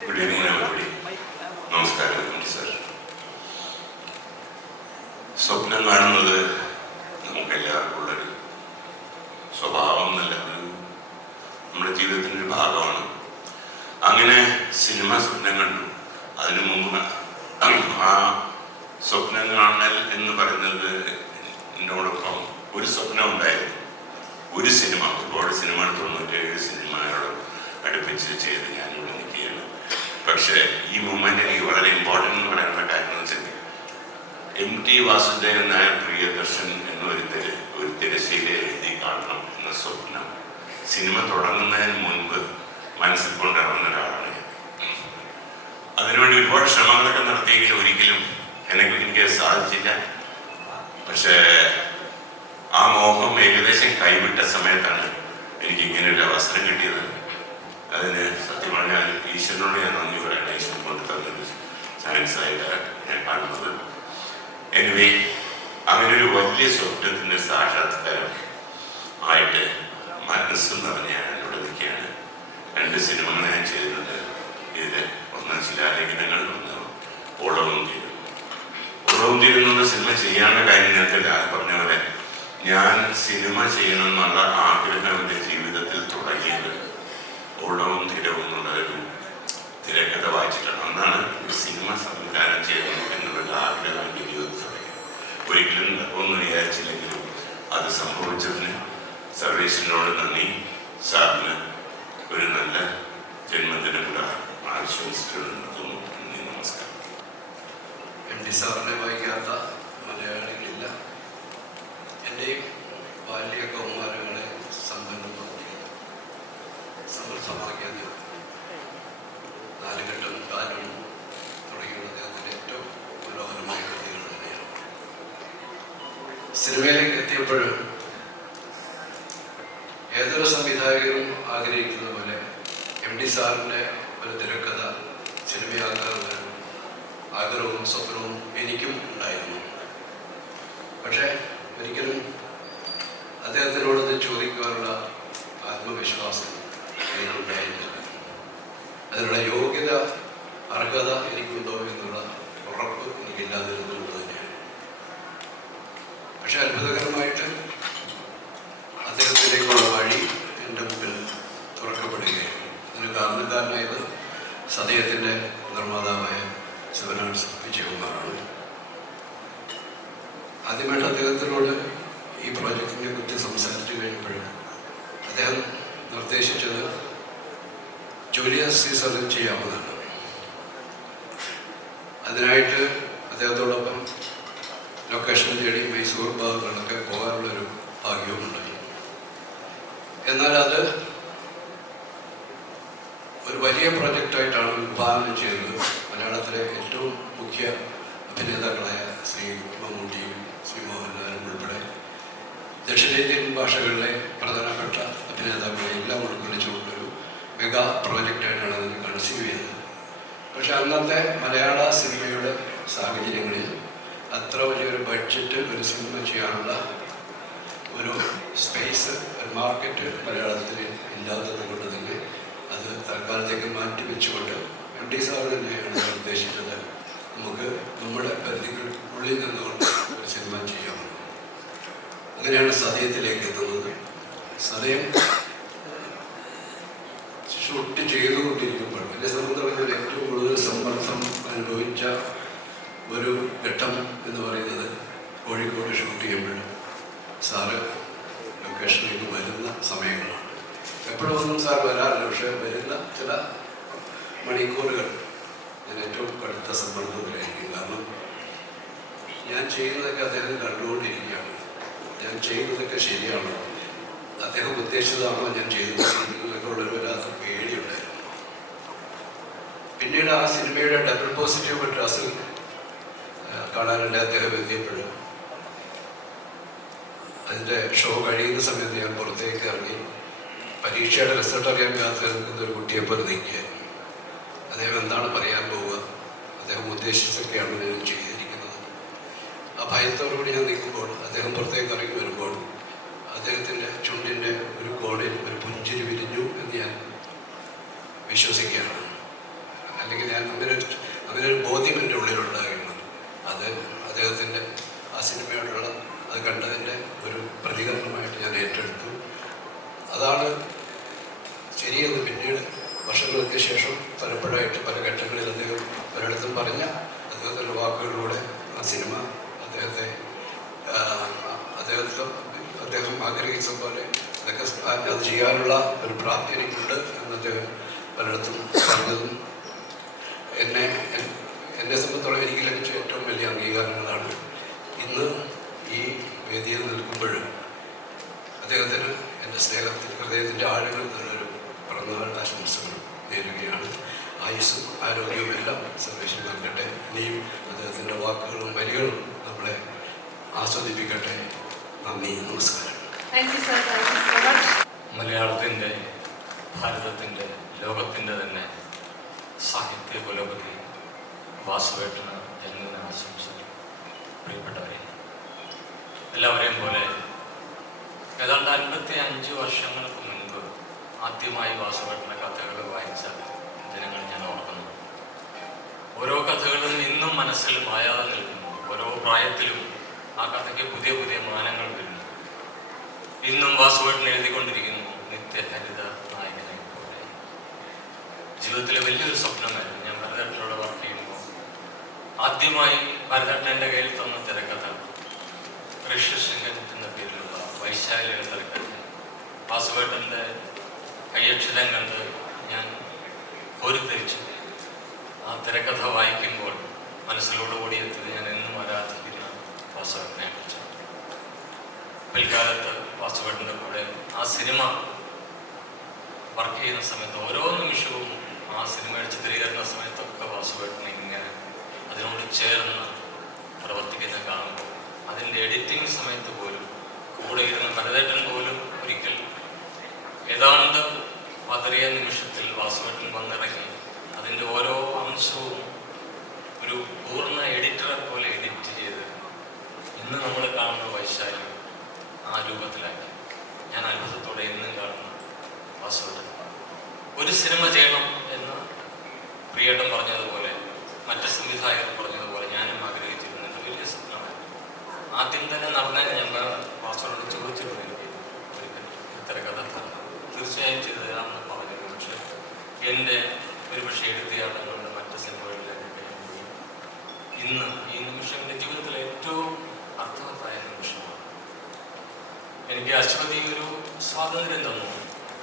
Good evening everybody. നമസ്കാരം sir. സ്വപ്നം കാണുന്നത് നമുക്കെല്ലാവർക്കും ഉള്ളൊരു സ്വഭാവം എന്നല്ല, നമ്മുടെ ജീവിതത്തിൻ്റെ ഒരു ഭാഗമാണ്. അങ്ങനെ സിനിമ സ്വപ്നം കണ്ടു. അതിനു മുമ്പ് ആ സ്വപ്നം കാണൽ എന്ന് പറയുന്നത് എന്നോടൊപ്പം ഒരു സ്വപ്നം ഉണ്ടായിരുന്നു. ഒരു സിനിമ, ഒരുപാട് സിനിമ 97 സിനിമയോട് അടുപ്പിച്ച് ചെയ്ത് ഞാനിവിടെ നിൽക്കുകയാണ്. പക്ഷേ ഈ മൂമെൻ്റ് എനിക്ക് വളരെ ഇമ്പോർട്ടൻ്റ് എന്ന് പറയാനുള്ള കാര്യം എന്ന് വെച്ചാൽ MT വാസുദേവൻ നായർ പ്രിയദർശൻ ഒരു തിരശ്ശീല എഴുതി കാണണം എന്ന സ്വപ്നം സിനിമ തുടങ്ങുന്നതിന് മുൻപ് മനസ്സിൽ കൊണ്ടിറങ്ങുന്ന ഒരാളാണ്. അതിനുവേണ്ടി ഒരുപാട് ശ്രമങ്ങളൊക്കെ നടത്തിയെങ്കിലും ഒരിക്കലും എനിക്ക് സാധിച്ചില്ല. പക്ഷേ ആ മോഹം ഏകദേശം കൈവിട്ട സമയത്താണ് എനിക്ക് ഇങ്ങനെ ഒരു അവസരം കിട്ടിയത്. അതിന് സത്യം പറഞ്ഞാൽ ഈശ്വരനോട് ഞാൻ നന്ദി പറയണം. ഈശ്വരൻ കൊണ്ട് തന്നൊരു ചാൻസായിട്ട് ഞാൻ കാണുന്നത്. എനിവേ, അങ്ങനെ ഒരു വലിയ സ്വപ്നത്തിൻ്റെ സാക്ഷാത്കാരം ആയിട്ട് മനസ്സെന്ന് പറഞ്ഞ ഞാൻ ഇവിടെ നിൽക്കുകയാണ്. 2 സിനിമകൾ ഞാൻ ചെയ്തിട്ടുണ്ട്. ഇത് ഒന്ന് ശിലാലേഖനങ്ങൾ, ഒന്ന് ഓളവും തീരും. ഓളവും തീരും എന്നുള്ള സിനിമ ചെയ്യാനുള്ള കാര്യം നേരത്തെ പറഞ്ഞ പോലെ ഞാൻ സിനിമ ചെയ്യണമെന്നുള്ള ആഗ്രഹം എൻ്റെ ജീവിതത്തിൽ തുടങ്ങിയത് ഓളവും തീരവും എന്നുള്ള ഒരു തിരക്കഥ വായിച്ചിട്ടാണ്. അന്നാണ് ഒരു സിനിമ സംവിധാനം ചെയ്യണം എന്നുള്ളൊരു ആഗ്രഹം എൻ്റെ ജീവിതത്തിൽ തുടങ്ങി. ഒരിക്കലും ഒന്നും വിചാരിച്ചില്ലെങ്കിലും അത് സംഭവിച്ചതിന് സർവീസിനോട് നന്ദി. സാറിന് ഒരു നല്ല ജന്മദിനം കൂടെ ആശംസിച്ചു നിർത്തുന്നു. നന്ദി, നമസ്കാരം. MT സാറിനെ വായിക്കാത്ത മലയാളികളില്ല. എൻ്റെയും ബാല്യ കൗമാരങ്ങളെ സമൃദ്ധമാക്കിയ നാലുകെട്ടും കാലും തുടങ്ങിയുള്ള അദ്ദേഹത്തിൻ്റെ ഏറ്റവും മനോഹരമായ കൃതികൾ തന്നെയാണ്. സിനിമയിലേക്ക് എത്തിയപ്പോൾ ഏതൊരു സംവിധായകനും ആഗ്രഹിക്കുന്ന പോലെ MT സാറിൻ്റെ ഒരു തിരക്കഥ സിനിമയാക്കാനുള്ള ആഗ്രഹവും സ്വപ്നവും എനിക്കും ഉണ്ടായിരുന്നു. പക്ഷേ ഒരിക്കലും അദ്ദേഹത്തിനോടത് ചോദിക്കുവാനുള്ള ആത്മവിശ്വാസം എനിക്കുണ്ടായിരുന്നില്ല. അതിനുള്ള യോഗ്യത, അർഹത എനിക്കുണ്ടോ എന്നുള്ള ഉറപ്പ് എനിക്കില്ലാതിരുന്നത് തന്നെയാണ്. പക്ഷെ അത്ഭുതകരമായിട്ട് അദ്ദേഹത്തിലേക്കുള്ള വഴി എൻ്റെ മുമ്പിൽ തുറക്കപ്പെടുകയാണ്. അതിന് കാരണക്കാരനായത് സതയത്തിൻ്റെ നിർമ്മാതാവായ ശിവനാട് വിജയകുമാറാണ്. ആദ്യമായിട്ട് അദ്ദേഹത്തിനോട് ഈ പ്രോജക്റ്റിനെ കുറിച്ച് സംസാരിച്ചു കഴിഞ്ഞപ്പോൾ അദ്ദേഹം നിർദ്ദേശിച്ചത് ജൂലിയസ് സീസറിൽ ചെയ്യാവുന്നതാണ്. അതിനായിട്ട് അദ്ദേഹത്തോടൊപ്പം ലൊക്കേഷൻ തേടി മൈസൂർ ഭാഗങ്ങളിലൊക്കെ പോകാനുള്ളൊരു ഭാഗ്യവുമുണ്ടായി. എന്നാൽ അത് ഒരു വലിയ പ്രോജക്റ്റായിട്ടാണ് വിഭാവനം ചെയ്തത്. മലയാളത്തിലെ ഏറ്റവും മുഖ്യ അഭിനേതാക്കളായ ശ്രീ മമ്മൂട്ടിയും ശ്രീ മോഹൻലാലും ഉൾപ്പെടെ ദക്ഷിണേന്ത്യൻ ഭാഷകളിലെ പ്രധാനപ്പെട്ട അഭിനേതാക്കളെ എല്ലാം ഉൾക്കൊള്ളിച്ചുകൊണ്ടൊരു മെഗാ പ്രോജക്റ്റായിട്ടാണ് അതിന് കൺസീവ് ചെയ്തത്. പക്ഷെ അന്നത്തെ മലയാള സിനിമയുടെ സാഹചര്യങ്ങളിൽ അത്ര വലിയൊരു ബഡ്ജറ്റ് ഒരു സിനിമ ചെയ്യാനുള്ള ഒരു സ്പേസ്, ഒരു മാർക്കറ്റ് മലയാളത്തിൽ ഇല്ലാത്തത് കൊണ്ട് തന്നെ അത് തൽക്കാലത്തേക്ക് മാറ്റി വെച്ചുകൊണ്ട് MT സാർ തന്നെയാണ് നിർദ്ദേശിച്ചത്, നമുക്ക് നമ്മുടെ പരിധിക്കുള്ളിൽ നിന്നുകൊണ്ട് ഒരു സിനിമ ചെയ്യാം. അങ്ങനെയാണ് സതയത്തിലേക്ക് എത്തുന്നത്. സതയം ഷൂട്ട് ചെയ്തുകൊണ്ടിരിക്കുമ്പോൾ എന്നെ സംബന്ധിച്ചിടത്തോളം ഏറ്റവും കൂടുതൽ സമ്മർദ്ദം അനുഭവിച്ച ഒരു ഘട്ടം എന്ന് പറയുന്നത് കോഴിക്കോട് ഷൂട്ട് ചെയ്യുമ്പോൾ സാറ് ലൊക്കേഷനിലേക്ക് വരുന്ന സമയങ്ങളാണ്. എപ്പോഴൊന്നും സാർ വരാറില്ല, പക്ഷേ വരുന്ന ചില മണിക്കൂറുകൾ ഞാൻ ഏറ്റവും കടുത്ത സമ്മർദ്ദത്തിലായിരിക്കും. കാരണം ഞാൻ ചെയ്യുന്നതൊക്കെ അദ്ദേഹം കണ്ടുകൊണ്ടിരിക്കുകയാണ്. ഞാൻ ചെയ്യുന്നതൊക്കെ ശരിയാണോ, അദ്ദേഹം ഉദ്ദേശിച്ചതാണോ ഞാൻ ചെയ്തതൊക്കെ ഉള്ളൊരു വല്ലാത്ത പേടിയുണ്ടായിരുന്നു. പിന്നീട് ആ സിനിമയുടെ ഡബിൾ പോസിറ്റീവ് മദ്രാസിൽ കാണാനുണ്ട് അദ്ദേഹം എത്തിയപ്പോൾ അതിൻ്റെ ഷോ കഴിയുന്ന സമയത്ത് ഞാൻ പുറത്തേക്ക് ഇറങ്ങി പരീക്ഷയുടെ റിസൾട്ട് അറിയാൻ കാത്ത് നിൽക്കുന്ന ഒരു കുട്ടിയെപ്പോലെ നിൽക്കുകയായിരുന്നു. അദ്ദേഹം എന്താണ് പറയാൻ പോവുക, അദ്ദേഹം ഉദ്ദേശിച്ചൊക്കെയാണ് ഞാൻ ചെയ്തിരിക്കുന്നത്. ആ ഭയത്തോടുകൂടി ഞാൻ നിൽക്കുമ്പോൾ അദ്ദേഹം പുറത്തേക്ക് ഇറങ്ങി വരുമ്പോൾ അദ്ദേഹത്തിൻ്റെ ചുണ്ടിൻ്റെ ഒരു കോണിൽ ഒരു പുഞ്ചിരി വിരിഞ്ഞു എന്ന് ഞാൻ വിശ്വസിക്കുകയാണ്. അങ്ങനൊരു ബോധ്യം എൻ്റെ ഉള്ളിലുണ്ടായിരുന്നു. അത് അദ്ദേഹത്തിൻ്റെ ആ സിനിമയോടുള്ള അത് കണ്ടതിൻ്റെ ഒരു പ്രതികരണമായിട്ട് ഞാൻ ഏറ്റെടുത്തു. അതാണ് ശരിയെന്ന് പിന്നീട് വർഷങ്ങൾക്ക് ശേഷം പലപ്പോഴായിട്ട് പല ഘട്ടങ്ങളിൽ അദ്ദേഹം പലയിടത്തും പറഞ്ഞ അദ്ദേഹത്തിൻ്റെ വാക്കുകളിലൂടെ ആ സിനിമ അദ്ദേഹം ആഗ്രഹിച്ച പോലെ അതൊക്കെ അത് ചെയ്യാനുള്ള ഒരു പ്രാപ്തി എനിക്കുണ്ട് എന്ന് അദ്ദേഹം പലയിടത്തും പറഞ്ഞതും എന്നെ സംബന്ധിച്ചോളം എനിക്ക് ലഭിച്ച ഏറ്റവും വലിയ അംഗീകാരങ്ങളാണ്. ഇന്ന് ഈ വേദിയിൽ നിൽക്കുമ്പോൾ അദ്ദേഹത്തിന് എൻ്റെ ഹൃദയത്തിൻ്റെ ആഴങ്ങളിൽ നിന്നൊരു പിറന്നാൾ ആശംസകൾ നേരുകയാണ്. ആയുസ്സും ആരോഗ്യവും എല്ലാം സർവേശ്വരൻ നൽകട്ടെ. ഇനിയും അദ്ദേഹത്തിൻ്റെ വാക്കുകളും വരികളും നമ്മളെ ആസ്വദിപ്പിക്കട്ടെ. നന്ദി, നമസ്കാരം. മലയാളത്തിൻ്റെ, ഭാരതത്തിൻ്റെ, ലോകത്തിൻ്റെ തന്നെ സാഹിത്യ കുലപതി വാസുവേട്ടന് ജന്മദിന ആശംസകൾ. പ്രിയപ്പെട്ടവരെ, എല്ലാവരെയും പോലെ ഏതാണ്ട് 55 വർഷങ്ങൾക്ക് മുൻപ് ആദ്യമായി വാസുവേട്ടൻ്റെ കഥകൾ വായിച്ച ദിനങ്ങൾ ഞാൻ ഓർക്കുന്നു. ഓരോ കഥകളും ഇന്നും മനസ്സിൽ മായാതെ നിൽക്കുന്നു. ഓരോ പ്രായത്തിലും ആ കഥയ്ക്ക് പുതിയ പുതിയ മാനങ്ങൾ വരുന്നു. ഇന്നും വാസുവേട്ടൻ എഴുതിക്കൊണ്ടിരിക്കുന്നു നിത്യഹരിത നായകനെ പോലെ. ജീവിതത്തിലെ വലിയൊരു സ്വപ്നമായിരുന്നു ഞാൻ ഭരതേട്ടനോട് വർക്ക് ചെയ്യുമ്പോൾ ആദ്യമായി ഭരതേട്ടൻ എൻ്റെ കയ്യിൽ തന്ന തിരക്കഥ ഋഷ്യശൃംഗൻ എന്ന പേരിലുള്ള വൈശാലിയുടെ തിരക്കഥ. വാസുവേട്ടൻ്റെ കയ്യക്ഷരം കണ്ട് ഞാൻ കോരിത്തരിച്ചു. ആ തിരക്കഥ വായിക്കുമ്പോൾ മനസ്സിലൂടെ ഓടിയെത്തിയത് ഞാൻ എന്നും ആരാധിക്കുന്ന വാസുവേട്ടനെ കുറിച്ച്. പിൽക്കാലത്ത് വാസുവേട്ടൻ്റെ കൂടെ ആ സിനിമ വർക്ക് ചെയ്യുന്ന സമയത്ത് ഓരോ നിമിഷവും ആ സിനിമയുടെ ചിത്രീകരണ സമയത്തൊക്കെ വാസുവേട്ടനെ ഇങ്ങനെ അതിനോട് ചേർന്ന് പ്രവർത്തിക്കുന്ന കാണുമ്പോൾ അതിൻ്റെ എഡിറ്റിംഗ് സമയത്ത് പോലും കൂടെ ഇരുന്ന ഭരതേട്ടൻ പോലും ഒരിക്കൽ ഏതാണ്ട് പതറിയ നിമിഷത്തിൽ വാസുവേട്ടൻ വന്നിറങ്ങി അതിൻ്റെ ഓരോ അംശവും ഒരു പൂർണ്ണ എഡിറ്ററെ പോലെ എഡിറ്റ് ചെയ്ത് ഇന്ന് നമ്മൾ കാണുന്ന വൈശാലി ആ രൂപത്തിലാക്കി. ഞാൻ അത്ഭുതത്തോടെ ഇന്നും കാണുന്ന വാസുവേട്ടൻ. ഒരു സിനിമ ചെയ്യണം എന്ന് പ്രിയേട്ടൻ പറഞ്ഞതുപോലെ മറ്റ് സംവിധായകർ പറഞ്ഞതുപോലെ ഞാനും ആഗ്രഹിച്ചിരുന്നത് വലിയ സ്വപ്നമാണ്. ആദ്യം തന്നെ നടന്നതിന് ഞാൻ വാസുവേട്ടനോട് ചോദിച്ചിരുന്നു, എനിക്ക് ഒരിക്കൽ തിരക്കഥ തീർച്ചയായും ചെയ്തു തരാമെന്ന് പറഞ്ഞു. പക്ഷെ എൻ്റെ ഒരുപക്ഷെ എഴുതിയാളുകളുടെ മറ്റ് സിനിമകളിലേക്ക് പോയി. ഇന്ന് ഈ നിമിഷം എൻ്റെ ജീവിതത്തിലെ ഏറ്റവും അർത്ഥവത്തായ നിമിഷമാണ്. എനിക്ക് അശ്വതി ഒരു സ്വാതന്ത്ര്യം തന്നു.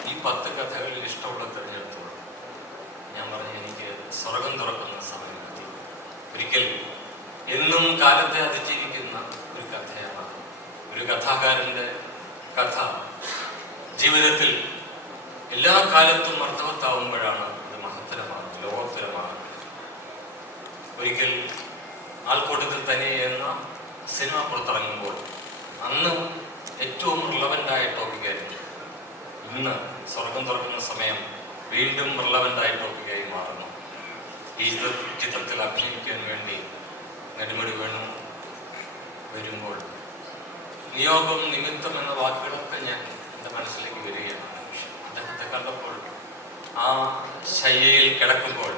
ഈ 10 കഥകളിൽ ഇഷ്ടമുള്ള തിരഞ്ഞെടുത്തോളൂ. ഞാൻ പറഞ്ഞു, എനിക്ക് സ്വർഗം തുറക്കുന്ന സമയം മതി. ഒരിക്കൽ എന്നും കാലത്തെ അതിജീവിക്കുന്ന ഒരു കഥയാണ്. ഒരു കഥാകാരൻ്റെ കഥ ജീവിതത്തിൽ എല്ലാ കാലത്തും അർത്ഥവത്താവുമ്പോഴാണ് അത് മഹത്തരമാണ്, ലോകോത്തരമാണ്. ഒരിക്കൽ ആൾക്കൂട്ടത്തിൽ തന്നെ എന്ന സിനിമ പുറത്തിറങ്ങുമ്പോൾ അന്ന് ഏറ്റവും റിലവൻ്റായ ടോപ്പിക്കായിരുന്നു. ഇന്ന് സ്വർഗം തുറക്കുന്ന സമയം വീണ്ടും റിലവൻ്റായ ടോപ്പിക്കായി മാറുന്നു. ഈ ചിത്രത്തിൽ അഭിനയിക്കാൻ വേണ്ടി നെടുമുടി വേണു വരുമ്പോൾ നിയോഗം, നിമിത്തം എന്ന വാക്കുകളൊക്കെ ഞാൻ എൻ്റെ മനസ്സിലേക്ക് വരികയാണ്. അദ്ദേഹത്തെ കണ്ടപ്പോൾ ആ ശയ്യയിൽ കിടക്കുമ്പോൾ,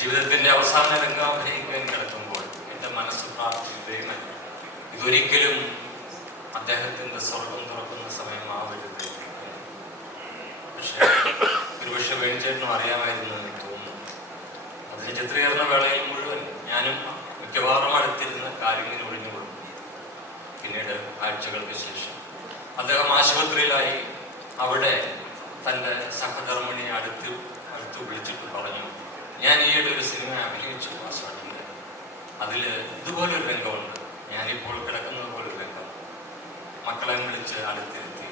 ജീവിതത്തിൻ്റെ അവസാന രംഗം അഭിനയിക്കാൻ കിടക്കുമ്പോൾ എൻ്റെ മനസ്സ് പ്രാർത്ഥിച്ചു, ദൈവമേ, ഇതൊരിക്കലും അദ്ദേഹത്തിൻ്റെ സ്വർഗം തുറക്കുന്ന സമയമാവരുത്. പക്ഷേ ഒരുപക്ഷെ വേണിച്ചേട്ടനും അറിയാമായിരുന്നു എന്ന് തോന്നുന്നു. അതിന് ചിത്രീകരണ വേളയിൽ മുഴുവൻ ഞാനും മിക്കവാറും അടുത്തിരുന്ന കാര്യങ്ങളിൽ ഒഴിഞ്ഞു കൊടുക്കും. പിന്നീട് ആഴ്ചകൾക്ക് ശേഷം അദ്ദേഹം ആശുപത്രിയിലായി. അവിടെ തൻ്റെ സഹധർമ്മിണിയെ അടുത്ത് വിളിച്ചിട്ട് പറഞ്ഞു, ഞാൻ ഈയിടെ ഒരു സിനിമ അഭിനയിച്ചു വാസുവേട്ടൻ്റെ, അതിൽ ഇതുപോലൊരു രംഗമുണ്ട്, ഞാനിപ്പോൾ കിടക്കുന്നത് പോലൊരു രംഗം. മക്കളെ വിളിച്ച് അടുത്തിരുത്തി.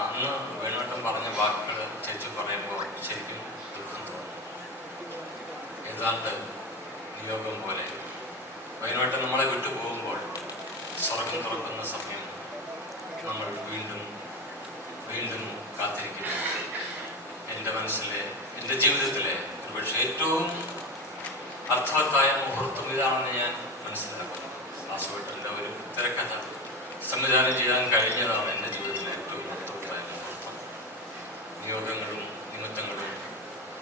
അന്ന് വേണുവേട്ടൻ പറഞ്ഞ വാക്കുകൾ ചേച്ചി പറയുമ്പോൾ ശരിക്കും ദുഃഖം തോന്നി. ഏതാണ്ട് നിയോഗം പോലെ വേണുവേട്ടൻ നമ്മളെ വിട്ടു പോകുമ്പോൾ സ്വർഗം തുറക്കുന്ന സമയം നമ്മൾ വീണ്ടും വീണ്ടും കാത്തിരിക്കുന്നു. എൻ്റെ മനസ്സിലെ, എൻ്റെ ജീവിതത്തിലെ ഒരുപക്ഷെ ഏറ്റവും അർത്ഥവത്തായ മുഹൂർത്തം ഇതാണെന്ന് ഞാൻ മനസ്സിലാക്കുന്നു. വാസുവേട്ടൻ്റെ ഒരു തിരക്കഥ സംവിധാനം ചെയ്യാൻ കഴിഞ്ഞതാണ് എൻ്റെ ജീവിതത്തിലെ ഏറ്റവും അർത്ഥവത്തായ മുഹൂർത്തം. നിയോഗങ്ങളും നിമിത്തങ്ങളും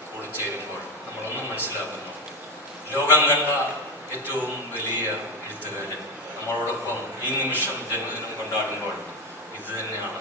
കൂടി ചേരുമ്പോൾ നമ്മളൊന്നും മനസ്സിലാക്കുന്നു. ലോകം കണ്ട ഏറ്റവും വലിയ എഴുത്തുകാരൻ നമ്മളോടൊപ്പം ഈ നിമിഷം ജന്മദിനം കൊണ്ടാടുമ്പോൾ ഇത് തന്നെയാണ്